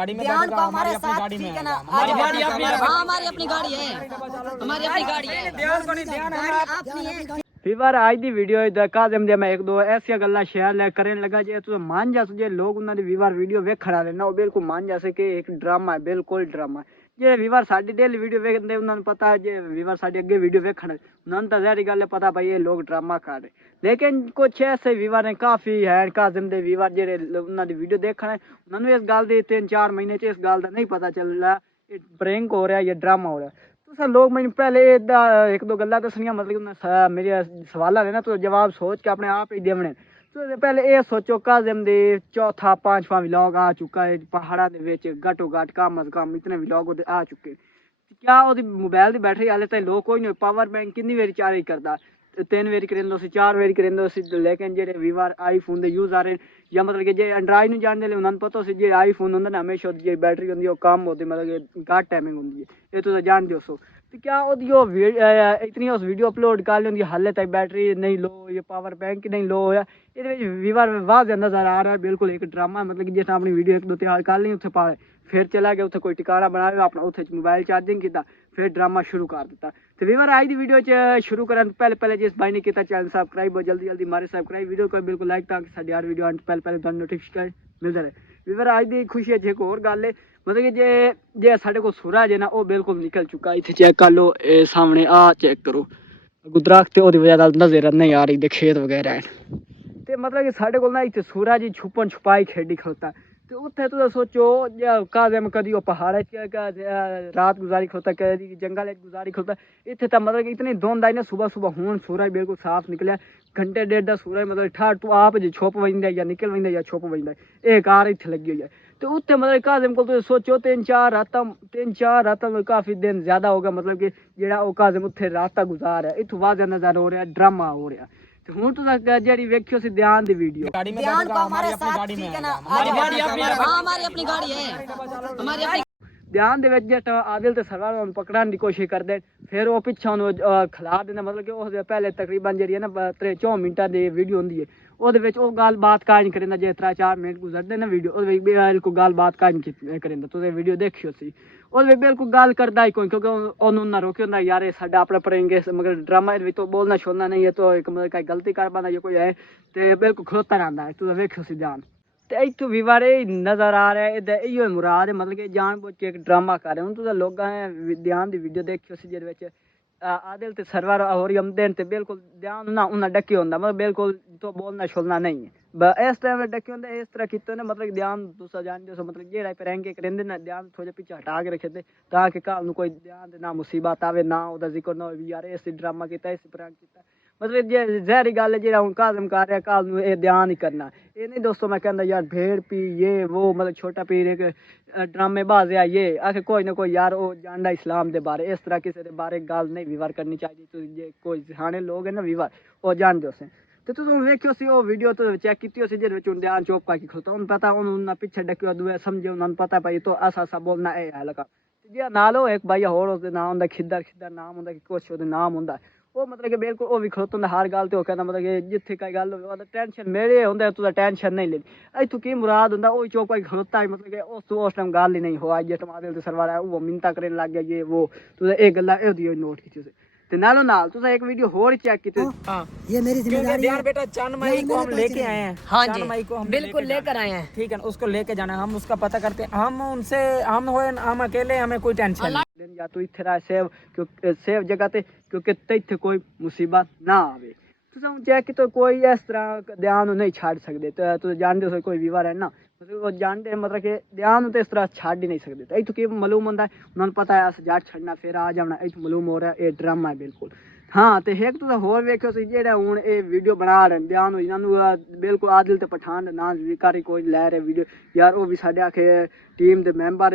गाड़ी में ध्यान को हमारे साथ, ठीक है ना? हमारी गाड़ी अपनी, हाँ हमारी अपनी गाड़ी है, हमारी अपनी गाड़ी है। ध्यान को नहीं, ध्यान अपनी है। ਵੀਰ ਅੱਜ ਦੀ ਵੀਡੀਓ ਕਾਜ਼ਮ ਦੇ ਮੈਂ ਇੱਕ ਦੋ ਐਸੀਆਂ ਗੱਲਾਂ ਸ਼ੇਅਰ ਲੈ ਕਰਨ ਲੱਗਾ ਜੇ ਤੁਸੀਂ ਮੰਨ ਜਾ ਜੇ ਲੋਕ ਉਹਨਾਂ ਦੀ ਵੀਵਾਰ ਵੀਡੀਓ ਵੇਖਣ ਵਾਲੇ ਨਾ ਉਹ ਬਿਲਕੁਲ ਮੰਨ ਜਾ ਸਕੇ ਇੱਕ ਡਰਾਮਾ ਹੈ, ਬਿਲਕੁਲ ਡਰਾਮਾ। ਜਿਹੜੇ ਵੀਵਾਰ ਸਾਡੀ ਡੇਲੀ ਵੀਡੀਓ ਵੇਖਦੇ ਉਹਨਾਂ ਨੂੰ ਪਤਾ ਜੇ ਵੀਵਾਰ ਸਾਡੀ ਅੱਗੇ ਵੀਡੀਓ ਵੇਖਣ ਉਹਨਾਂ ਨੂੰ ਤਾਂ ਜ਼ਾਹਰੀ ਗੱਲ ਹੈ ਪਤਾ ਭਾਈ ਇਹ ਲੋਕ ਡਰਾਮਾ ਕਰ ਰਹੇ। ਲੇਕਿਨ ਕੁਛ ਐਸੇ ਵੀਵਾਰ ਨੇ ਕਾਫੀ ਹੈ ਕਾਜ਼ਮ ਦੇ ਵੀਵਾਰ ਜਿਹੜੇ ਉਹਨਾਂ ਦੀ ਵੀਡੀਓ ਦੇਖਣ ਉਹਨਾਂ ਨੂੰ ਇਸ ਗੱਲ ਦੀ 3-4 ਮਹੀਨੇ ਚ ਇਸ ਗੱਲ ਦਾ ਨਹੀਂ ਪਤਾ ਚੱਲਦਾ ਇਹ ਪ੍ਰੈਂਕ ਹੋ ਰਿਹਾ ਜਾਂ ਡਰਾਮਾ ਹੋ ਰਿਹਾ। तुसा लोग मैंने पहले एक दो गल्ला दसनिया मतलब मेरे सवाल है ना तो जवाब सोच के अपने आप ही देवने। तो पहले ये सोचो काज़म दे चौथा पांचवा व्लॉग आ चुका है पहाड़ा दे विच घट्टो घट कम अज कम इतने व्लॉग आ चुके। क्या ओदी मोबाइल दी बैटरी हाले तक लोग कोई नहीं पावर बैंक कितनी बारी चार्ज करता 3 बारी करेंदो सी 4 बारी करेंदो सी। लेकिन जेडे वीवर आईफोन दे यूज आ रहे या मतलब कि जे एंड्राइड नहीं जानते उन्होंने पता सी जे आईफोन होंगे ना हमेशा जी बैटरी होंगी कम होती मतलब घट टाइमिंग होंगी है ये तुम जानते हो। तो क्या इतनी उस वीडियो अपलोड कर ली हाले तक बैटरी नहीं लो ये पावर बैंक नहीं लो होया ये वीवर वाज नजर आ रहा है बिल्कुल एक ड्रामा मतलब कि जिस अपनी वीडियो एक दो तैयार कर ली उत्थे पा फिर चला गया उत्थे कोई टिकाना बना अपना उत्थे मोबाइल चार्जिंग किया फिर ड्रामा शुरू कर दिता। तो वीवर आज की वीडियो शुरू करने पहले जिस भाई ने किया चैनल सबसक्राइब जल्दी जल्दी मारे सबसक्राइब वीडियो को बिल्कुल लाइक ताकि साड़ी हर वीडियो पहले नोटिफिकेशन मिलता रहे। वीवर आज की खुशी है एक और गल है मतलब कि जे साढ़े को सूरज है ना वो बिल्कुल निकल चुका इतने चेक कर लो सामने आ चेक करो दरख्त वो वजह नजर नहीं आ रही खेत वगैरह है। तो मतलब कि साढ़े को ना इतने सूरज ही छुपन छुपाई खेडी खलोता। तो उत्थे तुम सोचो काज़म कदी पहाड़ रात गुजारी खलोता कदी जंगल गुजारी खलोता इतने तो मतलब कि इतनी धुंध आई ना सुबह सुबह हूँ सूरज बिल्कुल साफ निकलिया घंटे डेढ़ का सूरज मतलब ठा तू आप जो छुप वजदा या निकल वजदा या छुप वजदा ये कार इतने लगी हुई है। तो उत्थे मतलब काज़म को तुम सोचो 3-4 रातां काफ़ी दिन ज़्यादा हो गया मतलब कि जेड़ा वो काज़म उत्थे रातां गुजार है इतों वाज़ह नज़र हो रहा ड्रामा हो रहा। तो हुण तुसां जेहड़ी वेखियो सी ध्यान दी वीडियो ध्यान को हमारे साथ, ठीक है ना? हमारी गाड़ी अपनी, हाँ हमारी अपनी गाड़ी है, हमारी अपनी। ध्यान दे विच जट आदिल ते सरवार उन्हें पकड़ने की कोशिश करते फिर वो पिछा उन्हें खिला देना मतलब कि उस पहले तकरीबन जी है ना 3-4 मिनटां की वीडियो होंगी है वो गल बात काज नहीं करेंदा जे 3-4 मिनट गुजरते ना वीडियो बिल्कुल गल बात काज नहीं करेंदा। तुम वीडियो देखियो सी और बिल्कुल गल करता ही कोई क्योंकि उन्होंने रोके होंगे यार ये साडा अपना परेंगे मगर ड्रामा तो बोलना छोड़ना नहीं है तो एक मतलब कहीं गलती कर पाना जो कोई है तो बिल्कुल खलोता रहता है। तुम वेखियो सी ध्यान तो इतों वीवर नज़र आ रहा है इो मुराद है मतलब कि जान बुझ के एक ड्रामा कर रहे हूँ तुम लोग ध्यान की वीडियो देखियो सी जिस आदिल ते सरवर और यमदेन ते बिल्कुल ध्यान ना उन्हें डके होंगे मतलब बिल्कुल तो बोलना छोड़ना नहीं है इस टाइम डके होंगे इस तरह किते ना मतलब ध्यान तुम जानते हो मतलब जेड़ा परेंगे करेंगे ना ध्यान थोड़े पीछे हटा के रखे थे ताकि कल कोई ध्यान ना मुसीबत आवे ना उसका जिक्र ना हो यार इस ड्रामा किया इस प्रैंक किया मतलब जे जहरी गल है जो हूँ काज़म कर रहा कल ये ध्यान ही करना ये नहीं दोस्तों मैं कहना यार भेड़ पी ये वो मतलब छोटा पीर एक ड्रामेबाज है ये आखिर कोई ना कोई यार वो जानता इस्लाम के बारे इस तरह किसी के बारे गल नहीं वीवर करनी चाहिए। तो जे कोई सियाने लोग है ना वीवर वो जानते हो तो तुम वेखियो सी वो वीडियो तो चेक की जिस ध्यान चौक पाकि खलोता उन्हें पता उन्होंने पिछे डकियो दुए समझे उन्होंने पता भाई तो ऐसा बोलना है लगा जी नाल हो एक भाई होर उसका नाम होंगे खिदर नाम होंगे कुछ वो नाम होंगे वो मतलब कि बिल्कुल वो भी खलोता होंगे हर गल तो कहना मतलब कि जिथे कोई गल हो टेंशन मेरे होंगे तुझा टेंशन नहीं लेनी इतों की मुराद होंगे वो चौक पाकि खलोता है मतलब कि उस टाइम गल ही नहीं हो आज जिस आदिल सरवार है वो मिन्नतां करने लग गया ये वो तुझे एक गल्ला नोट की ते नालों नाल तुसा एक वीडियो होर चेक की हां ये मेरी जिम्मेदारी है बेटा। चांद माई को हम लेके आए हैं, हाँ जी, चांद माई को हम बिल्कुल लेकर आए हैं, ठीक है उसको लेके जाना है हम उसका पता करते हैं हम उनसे हम अकेले हमें कोई टेंशन नहीं या तो इत्थे रह सेव क्योंकि सेव जगह ते क्योंकि इत्थे कोई मुसीबत ना आवे तुम चेक की तो कोई इस तरह ध्यान नहीं छाड़ सकते तो जानते हो कोई वीवर है ना मतलब वो जानते मतलब कि ध्यान तो इस तरह छाड़ ही नहीं सकते तो इतों की मालूम होंगे उन्होंने पता है अस जट छड़ना फिर आ जाना इतों मालूम हो रहा है ये ड्रामा है बिल्कुल। हाँ तो एक तुम होर वेखियो सी जेड़ा हूँ ये वीडियो बना रहे ध्यान इन्होंने बिल्कुल आदिल ते पठान का नाम विकारी कोई लै रहे वीडियो यार वो भी साढ़े आखे टीम के मैंबर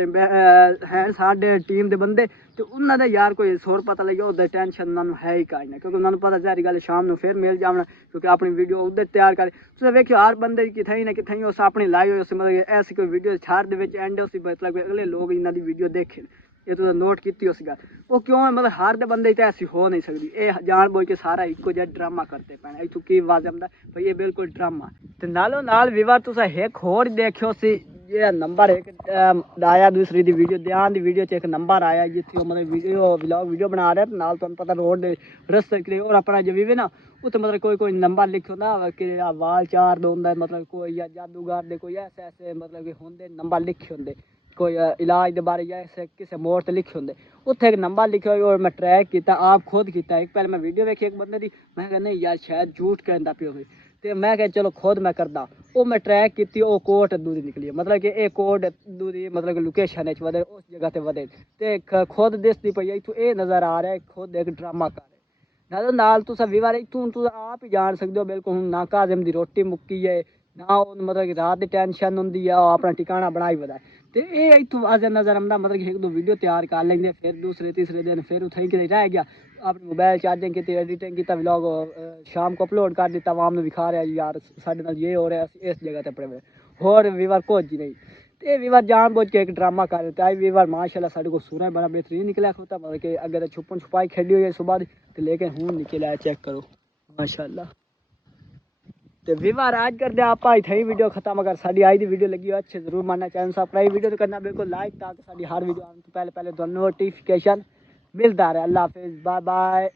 हैं साढ़े टीम के बंदे तो उन्होंने यार कोई सोर पता लगे उधर टेंशन उन्होंने है ही काई ना क्योंकि उन्होंने पता सारी गल शाम को फिर मिल जाना क्योंकि अपनी वीडियो उधर तैयार करे तुम वेखियो हर बंदे कितने ना कितने उस अपनी लाई हुई मतलब ऐसी कोई वीडियो छाड़ दे एंड उस मतलब अगले लोग इन्हों की वीडियो देखे ये तुम नोट की उस गल वो क्यों है मतलब हर दे बंदे तो ऐसी हो नहीं सकती ये जान बुझ के सारा इको जहा ड्रामा करते पैना इतों की आवाज आंदा भाई ये बिल्कुल ड्रामा। तो नालों नाल विवाद तुस एक होर देखियो सी ये नंबर एक आया दूसरी दी वीडियो ध्यान दी वीडियो च एक नंबर आया जिथे मतलब वीडियो व्लॉग वीडियो बना रहे तो नाल तुहानू पता रोड दे रस्ते के और अपना जो भी ना उत्थे मतलब कोई नंबर लिखो ना कि वाल चार दो होंदा मतलब कोई या जादूगर दे कोई ऐसे ऐसे मतलब कि होंदे नंबर लिखे होंदे कोई इलाज दे बारे या ऐसे किसी मोड़ ते लिखे होंदे उत्थे एक नंबर लिखे हुए और मैं ट्रैक किया आप खुद किया एक पहले मैं वीडियो वेखी एक बंदे दी मैं कहना यार शायद झूठ कहंदा पियो ते मैं कहा चलो खुद मैं करदा वो मैं ट्रैक की वो कोट दूरी निकली मतलब कि ये कोट दूरी मतलब लोकेशन वधे उस जगह ते वधे ते खुद दिसदी पई इत्थों ये नज़र आ रहा है खुद एक ड्रामा कर रहे नाल तुस वीवार इत्थों तुस आप ही जान सकते हो बिल्कुल हुण ना काज़म दी रोटी मुक्की है ना मतलब कि रात दी टेंशन होंदी है अपना ठिकाना बनाई वधा ते ये इत्थों अज नज़र आंदा मतलब कि एक दो वीडियो तैयार कर लेंगे फिर दूसरे तीसरे दिन फिर उत्थे कि रह गया अपने मोबाइल चार्जिंग की एडिटिंग की व्लॉग शाम को अपलोड कर दिता आवाम ने दिखा रहा यार साढ़े नाल ये हो रहा है इस जगह ते पड़े हुए होर वीवर कुछ नहीं ते वीवर जान बुझ के एक ड्रामा कर देता है वीवर माशाल्लाह साढ़े को सुना बड़ा बेहतरीन निकला होता मतलब कि अगर छुपन छुपाई खेली हुई है सुबह तो लेकिन हूँ निकला है चेक करो माशाल्लाह तो वीवर आज कर दे आप इतना ही वीडियो खत्म अगर साड़ी आई दी वीडियो लगी हो अच्छे जरूर मानना चैनल सब्सक्राइब वीडियो तो करना बिल्कुल लाइक ताकि साड़ी हर वीडियो आने तो पहले नोटिफिकेशन मिलता रहे अल्लाह हाफिज़ बाय बाय।